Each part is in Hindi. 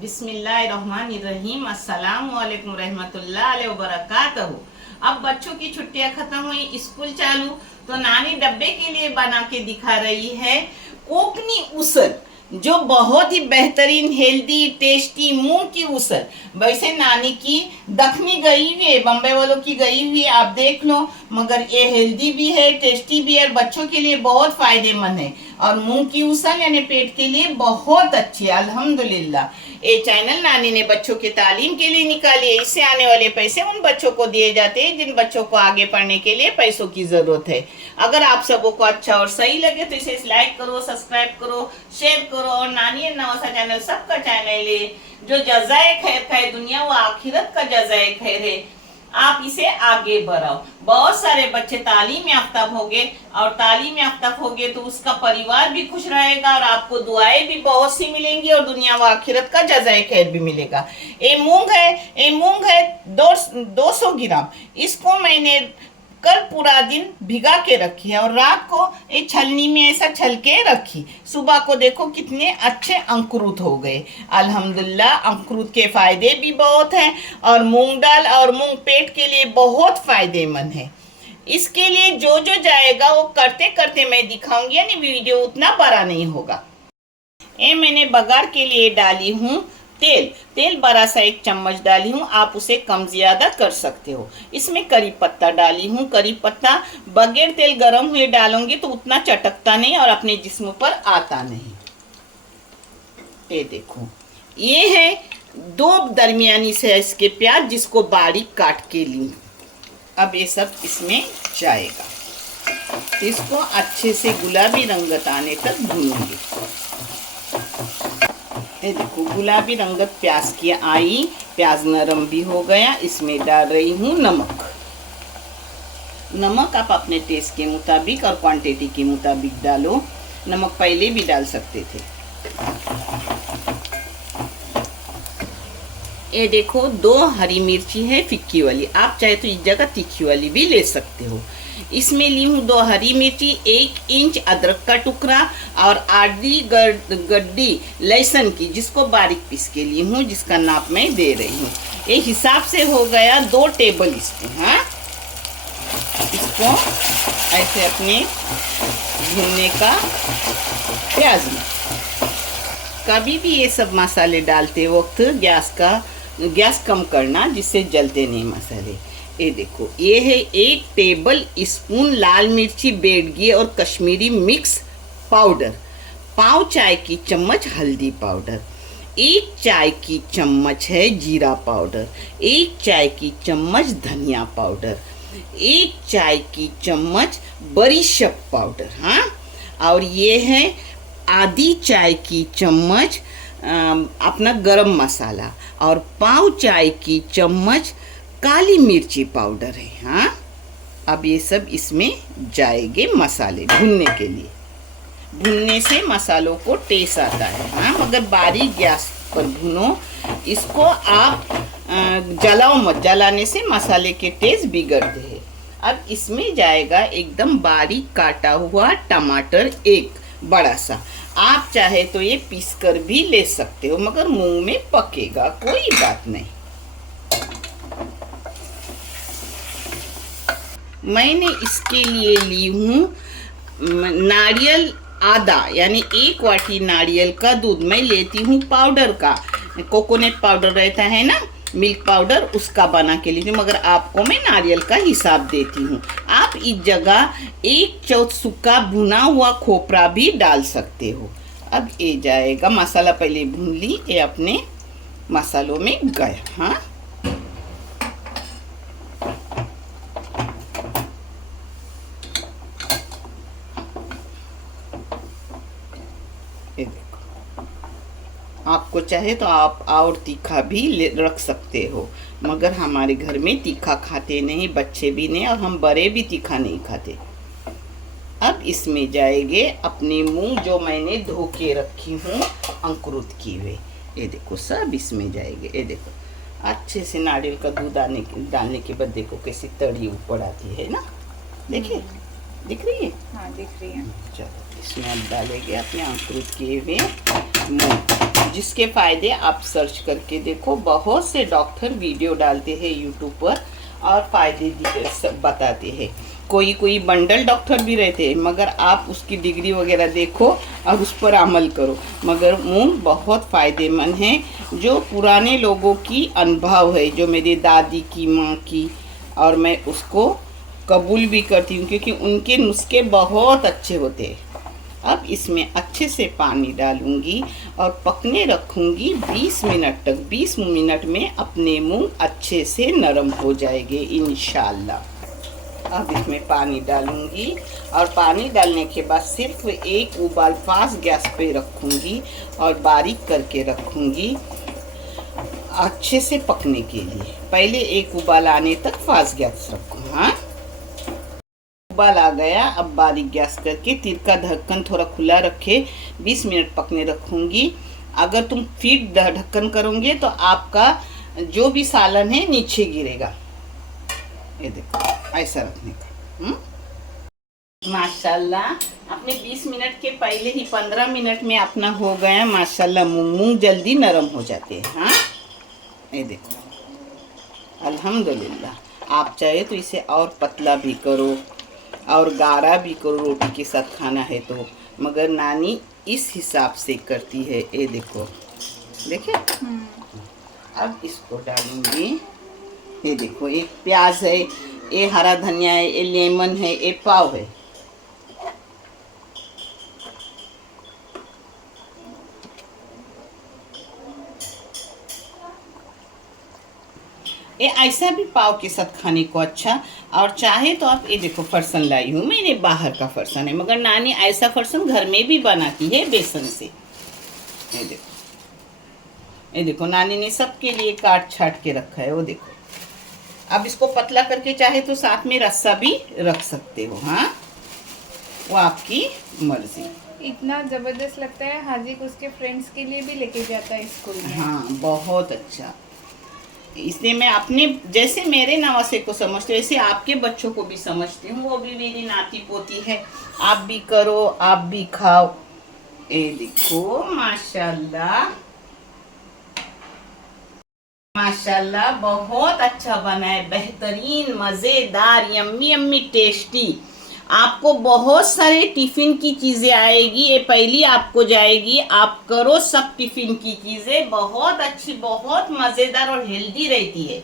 बिस्मिल्लाहिर्रहमानिर्रहीम। अस्सलाम वालेकुम रहमतुल्लाहि व बरकातहू। अब बच्चों की छुट्टियां खत्म हुई, स्कूल चालू, तो नानी डब्बे के लिए बना के दिखा रही है कोकनी उसल, जो बहुत ही बेहतरीन हेल्दी टेस्टी मूंग की उसल। वैसे नानी की दखनी गई हुई है, बम्बई वालों की गई हुई है, आप देख लो, मगर ये हेल्दी भी है, टेस्टी भी है और बच्चों के लिए बहुत फायदेमंद है। और मूंग की उसल यानी पेट के लिए बहुत अच्छी है, अल्हम्दुलिल्लाह। ये चैनल नानी ने बच्चों की तालीम के लिए निकाली है। इससे आने वाले पैसे उन बच्चों को दिए जाते हैं जिन बच्चों को आगे पढ़ने के लिए पैसों की जरूरत है। अगर आप सबों को अच्छा और सही लगे तो इसे लाइक करो, सब्सक्राइब करो, शेयर करो। और नानी नवासा चैनल सबका चैनल है, जो जज़ाए खैर का है, दुनिया व आखिरत का जज़ाए खैर है। आप इसे आगे बढ़ाओ। बहुत सारे बच्चे तालीम याफ्ता होंगे, और तालीम याफ्ता होंगे तो उसका परिवार भी खुश रहेगा और आपको दुआएं भी बहुत सी मिलेंगी और दुनिया व आखिरत का जज़ाए खैर भी मिलेगा। ये मूंग है 200 ग्राम। इसको मैंने कल पूरा दिन भिगा के रखी है और रात को एक छलनी में ऐसा छल के रखी। सुबह को देखो कितने अच्छे अंकुरित हो गए। अल्हम्दुलिल्लाह, अंकुरित के फायदे भी बहुत हैं और मूंग दाल और मूंग पेट के लिए बहुत फायदेमंद है। इसके लिए जो जो जाएगा वो करते करते मैं दिखाऊंगी, यानी वीडियो उतना बड़ा नहीं होगा। ये मैंने बघार के लिए डाली हूँ तेल बड़ा सा 1 चम्मच डाली हूँ, आप उसे कम ज्यादा कर सकते हो। इसमें करी पत्ता डाली हूँ। करी पत्ता बगैर तेल गरम हुए डालोगे तो उतना चटकता नहीं और अपने जिस्म पर आता नहीं। ये देखो, ये है 2 दरमियानी साइज के प्याज जिसको बारीक काट के ली। अब ये सब इसमें जाएगा। इसको अच्छे से गुलाबी रंगत आने तक भूनूंगी। ये देखो, गुलाबी रंगत प्याज की आई, प्याज नरम भी हो गया। इसमें डाल रही हूँ नमक आप अपने टेस्ट के मुताबिक और क्वांटिटी के मुताबिक डालो। नमक पहले भी डाल सकते थे। ये देखो, 2 हरी मिर्ची है फिक्की वाली, आप चाहे तो इस जगह तीखी वाली भी ले सकते हो। इसमें ली हूँ 2 हरी मिर्ची, 1 इंच अदरक का टुकड़ा और आधी गड्डी लहसुन की, जिसको बारीक पीस के ली हूँ, जिसका नाप मैं दे रही हूँ। ये हिसाब से हो गया 2 टेबल स्पून। हाँ, इसको ऐसे अपने भूनने का प्याज में। कभी भी ये सब मसाले डालते वक्त गैस कम करना, जिससे जलते नहीं मसाले। ये देखो, ये है 1 टेबल स्पून लाल मिर्ची बेडगी और कश्मीरी मिक्स पाउडर, पाव चाय की चम्मच हल्दी पाउडर, 1 चाय की चम्मच है जीरा पाउडर, 1 चाय की चम्मच धनिया पाउडर, 1 चाय की चम्मच बड़ीशेप पाउडर। हाँ, और ये है आधी चाय की चम्मच अपना गरम मसाला और पाव चाय की चम्मच काली मिर्ची पाउडर है। हाँ, अब ये सब इसमें जाएंगे मसाले भूनने के लिए। भूनने से मसालों को टेस्ट आता है। हाँ, मगर बारीक गैस पर भूनो इसको। आप जलाओ मत, जलाने से मसाले के टेस्ट बिगड़ते हैं। अब इसमें जाएगा एकदम बारीक काटा हुआ टमाटर, 1 बड़ा सा। आप चाहे तो ये पीस कर भी ले सकते हो, मगर मुंह में पकेगा, कोई बात नहीं। मैंने इसके लिए ली हूँ नारियल आधा, यानी 1 वाटी नारियल का दूध। मैं लेती हूँ पाउडर का, कोकोनट पाउडर रहता है ना, मिल्क पाउडर, उसका बना के लेती हूँ, मगर आपको मैं नारियल का हिसाब देती हूँ। आप इस जगह 1/4 सूखा भुना हुआ खोपरा भी डाल सकते हो। अब ये जाएगा, मसाला पहले भून ली, ये अपने मसालों में गया। हाँ, ये देखो, आपको चाहे तो आप और तीखा भी रख सकते हो, मगर हमारे घर में तीखा खाते नहीं, बच्चे भी नहीं, और हम बड़े भी तीखा नहीं खाते। अब इसमें जाएंगे अपने मूंग, जो मैंने धो के रखी हूँ अंकुरित किए हुए। ये देखो, सब इसमें जाएंगे। ये देखो, अच्छे से नारियल का दूध डालने के बाद देखो कैसी तड़ी ऊपर आती है ना, देखिए, दिख रही है? हाँ, दिख रही है। चलो, इसमें अब डालेंगे अपने अंकुरित किए हुए मूंग, जिसके फ़ायदे आप सर्च करके देखो। बहुत से डॉक्टर वीडियो डालते हैं यूट्यूब पर और फ़ायदे बताते हैं। कोई कोई बंडल डॉक्टर भी रहते हैं, मगर आप उसकी डिग्री वगैरह देखो और उस पर अमल करो। मगर मूंग बहुत फ़ायदेमंद है, जो पुराने लोगों की अनुभव है, जो मेरी दादी की, माँ की, और मैं उसको कबूल भी करती हूँ क्योंकि उनके नुस्खे बहुत अच्छे होते हैं। अब इसमें अच्छे से पानी डालूंगी और पकने रखूंगी 20 मिनट तक। 20 मिनट में अपने मूंग अच्छे से नरम हो जाएंगे इंशाल्लाह। अब इसमें पानी डालूंगी और पानी डालने के बाद सिर्फ एक उबाल फास्ट गैस पे रखूंगी और बारीक करके रखूंगी अच्छे से पकने के लिए। पहले एक उबाल आने तक फास्ट गैस रखूँ। हाँ, उबाल आ गया, अब बारीक गैस करके तिरका ढक्कन थोड़ा खुला रखे 20 मिनट पकने रखूंगी। अगर तुम फिर ढक्कन करोगे तो आपका जो भी सालन है नीचे गिरेगा। ये देखो, ऐसा रखने का। माशाल्लाह, अपने 20 मिनट के पहले ही 15 मिनट में अपना हो गया माशाल्लाह। मूंग जल्दी नरम हो जाते हैं। हाँ, ये देखो अल्हम्दुलिल्लाह। आप चाहे तो इसे और पतला भी करो और गाढ़ा भी करो, रोटी के साथ खाना है तो, मगर नानी इस हिसाब से करती है। ये देखो, देखिए। अब इसको डालूंगी। ये देखो, एक प्याज है, ये हरा धनिया है, ये लेमन है, ये पाव है। ये ऐसा भी पाव के साथ खाने को अच्छा। और चाहे तो आप, ये देखो फरसन लाई हूँ मैंने, बाहर का फरसन है, मगर नानी ऐसा फरसन घर में भी बनाती है बेसन से। ये देखो, ये देखो नानी ने सबके लिए काट छाट के रखा है। वो देखो, अब इसको पतला करके चाहे तो साथ में रस्सा भी रख सकते हो। हाँ, वो आपकी मर्जी। इतना जबरदस्त लगता है, हाजी को उसके फ्रेंड्स के लिए भी लेके जाता है स्कूल में। हाँ, बहुत अच्छा। इसलिए मैं अपने, जैसे मेरे नवासे को समझती हूँ, ऐसे आपके बच्चों को भी समझती हूँ। वो भी मेरी नाती पोती है। आप भी करो, आप भी खाओ। ये देखो माशाल्लाह, माशाल्लाह बहुत अच्छा बना है, बेहतरीन, मज़ेदार, यम्मी यम्मी टेस्टी। आपको बहुत सारे टिफिन की चीज़ें आएगी, ये पहली आपको जाएगी। आप करो सब टिफिन की चीज़ें, बहुत अच्छी, बहुत मज़ेदार और हेल्दी रहती है।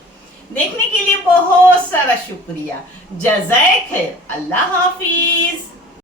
देखने के लिए बहुत सारा शुक्रिया। जज़ाए खैर। अल्लाह हाफिज़।